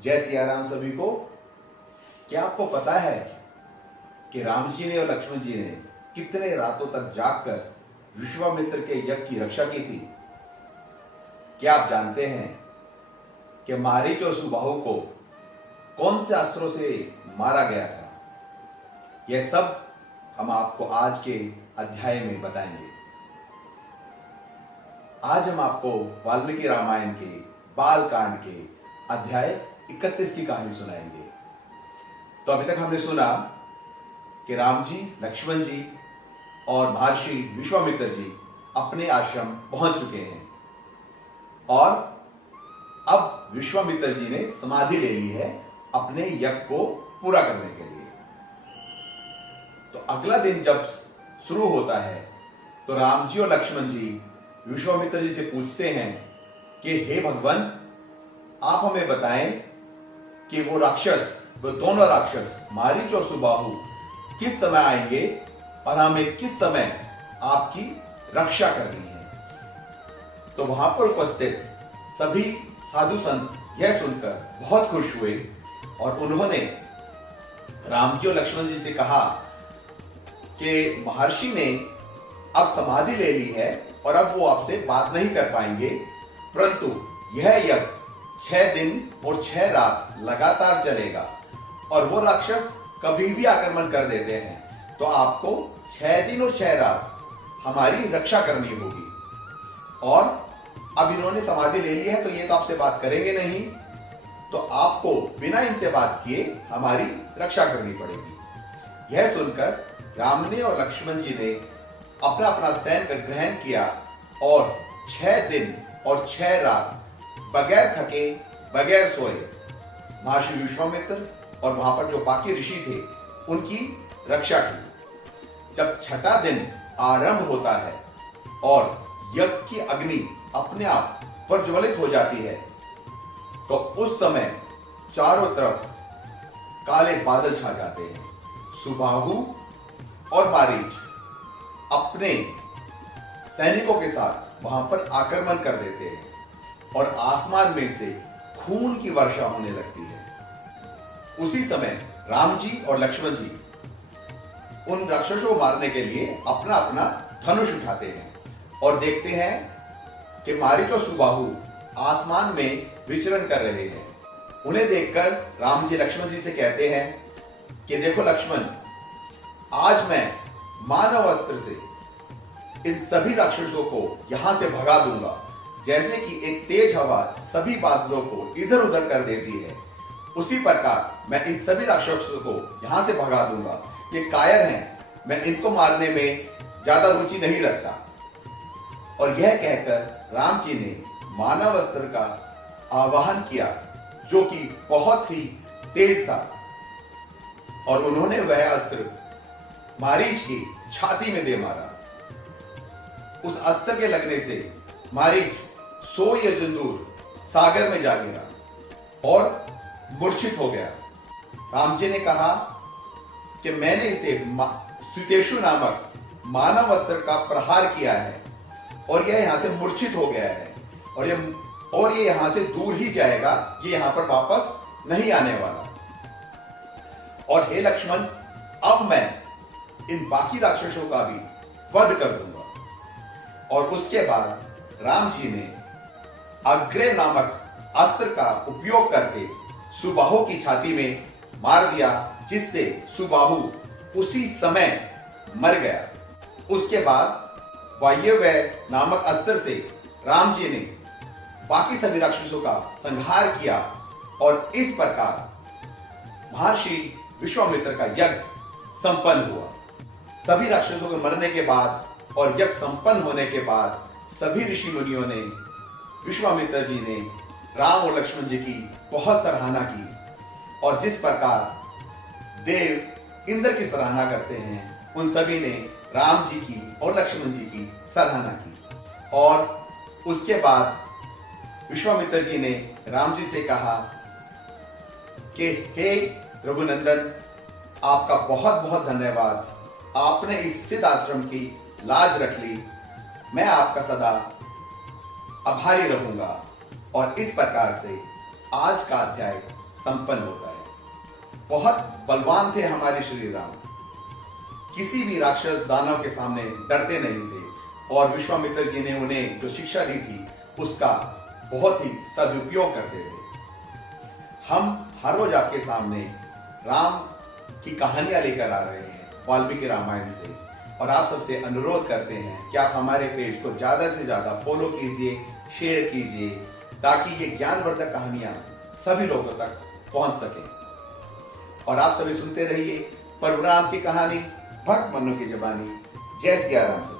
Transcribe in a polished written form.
जय सिया राम सभी को। क्या आपको पता है कि राम जी ने और लक्ष्मण जी ने कितने रातों तक जागकर विश्वामित्र के यज्ञ की रक्षा की थी? क्या आप जानते हैं कि मारीच और सुबाहु को कौन से अस्त्रों से मारा गया था? यह सब हम आपको आज के अध्याय में बताएंगे। आज हम आपको वाल्मीकि रामायण के बाल कांड के अध्याय 31 की कहानी सुनाएंगे। तो अभी तक हमने सुना कि राम जी, लक्ष्मण जी और महर्षि विश्वामित्र जी अपने आश्रम पहुंच चुके हैं और अब विश्वामित्र जी ने समाधि ले ली है अपने यज्ञ को पूरा करने के लिए। तो अगला दिन जब शुरू होता है तो राम जी और लक्ष्मण जी विश्वामित्र जी से पूछते हैं कि हे भगवान, आप हमें बताएं कि वो दोनों राक्षस मारीच और सुबाहु किस समय आएंगे और हमें किस समय आपकी रक्षा करनी है। तो वहां पर उपस्थित सभी साधु संत यह सुनकर बहुत खुश हुए और उन्होंने राम जी और लक्ष्मण जी से कहा कि महर्षि ने अब समाधि ले ली है और अब वो आपसे बात नहीं कर पाएंगे, परंतु यह यज्ञ 6 दिन और 6 रात लगातार चलेगा और वो राक्षस कभी भी आक्रमण कर देते हैं, तो आपको 6 दिन और 6 रात हमारी रक्षा करनी होगी। और अब इन्होंने समाधि ले ली है तो ये तो आपसे बात करेंगे नहीं, तो आपको बिना इनसे बात किए हमारी रक्षा करनी पड़ेगी। यह सुनकर राम ने और लक्ष्मण जी ने अपना अपना सैन्य ग्रहण किया और 6 दिन और 6 रात बगैर थके बगैर सोए महर्षि विश्वामित्र और वहां पर जो बाकी ऋषि थे उनकी रक्षा की। जब 6ठा दिन आरंभ होता है और यज्ञ की अग्नि अपने आप प्रज्वलित हो जाती है, तो उस समय चारों तरफ काले बादल छा जाते हैं। सुबाहु और मारीच अपने सैनिकों के साथ वहां पर आक्रमण कर देते हैं और आसमान में से खून की वर्षा होने लगती है। उसी समय राम जी और लक्ष्मण जी उन राक्षसों को मारने के लिए अपना अपना धनुष उठाते हैं और देखते हैं कि मारीच और सुबाहु आसमान में विचरण कर रहे हैं। उन्हें देखकर राम जी लक्ष्मण जी से कहते हैं कि देखो लक्ष्मण, आज मैं मानव अस्त्र से इन सभी राक्षसों को यहां से भगा दूंगा। जैसे कि एक तेज हवा सभी बादलों को इधर उधर कर देती है, उसी प्रकार मैं इन सभी राक्षसों को यहां से भगा दूंगा। ये कायर हैं, मैं इनको मारने में ज्यादा रुचि नहीं रखता। और यह कहकर राम जी ने मानव अस्त्र का आवाहन किया जो कि बहुत ही तेज था और उन्होंने वह अस्त्र मारीच की छाती में दे मारा। उस अस्त्र के लगने से मारीच 100 योजन दूर सागर में जा गिरा और मूर्छित हो गया। राम जी ने कहा कि मैंने इसे सुतेशु नामक मानव अस्त्र का प्रहार किया है और यह यहां से मूर्छित हो गया है और ये यहां से दूर ही जाएगा, ये यहां पर वापस नहीं आने वाला। और हे लक्ष्मण, अब मैं इन बाकी राक्षसों का भी वध कर दूंगा। और उसके बाद राम जी ने अग्रे नामक अस्त्र का उपयोग करके सुबाहु की छाती में मार दिया, जिससे सुबाहु उसी समय मर गया। उसके बाद वायव्य नामक अस्त्र से राम जी ने बाकी सभी राक्षसों का संहार किया और इस प्रकार महर्षि विश्वामित्र का यज्ञ संपन्न हुआ। सभी राक्षसों के मरने के बाद और यज्ञ संपन्न होने के बाद सभी ऋषि मुनियों ने, विश्वामित्र जी ने राम और लक्ष्मण जी की बहुत सराहना की और जिस प्रकार देव इंद्र की सराहना करते हैं, उन सभी ने राम जी की और लक्ष्मण जी की सराहना की। और उसके बाद विश्वामित्र जी ने राम जी से कहा कि हे रघुनंदन, आपका बहुत बहुत धन्यवाद, आपने इस सिद्ध आश्रम की लाज रख ली। मैं आपका सदा आभारी रहूंगा। और इस प्रकार से आज का अध्याय संपन्न होता है। बहुत बलवान थे हमारे श्री राम, किसी भी राक्षस दानव के सामने डरते नहीं थे, और विश्वामित्र जी ने उन्हें जो शिक्षा दी थी उसका बहुत ही सदुपयोग करते थे। हम हर रोज आपके सामने राम की कहानियां लेकर आ रहे हैं वाल्मीकि रामायण से, और आप सबसे अनुरोध करते हैं कि आप हमारे पेज को ज्यादा से ज्यादा फॉलो कीजिए, शेयर कीजिए, ताकि ये ज्ञानवर्धक कहानियां सभी लोगों तक पहुंच सके। और आप सभी सुनते रहिए प्रभु राम की कहानी, भक्त मनु की जबानी। जय सिया राम।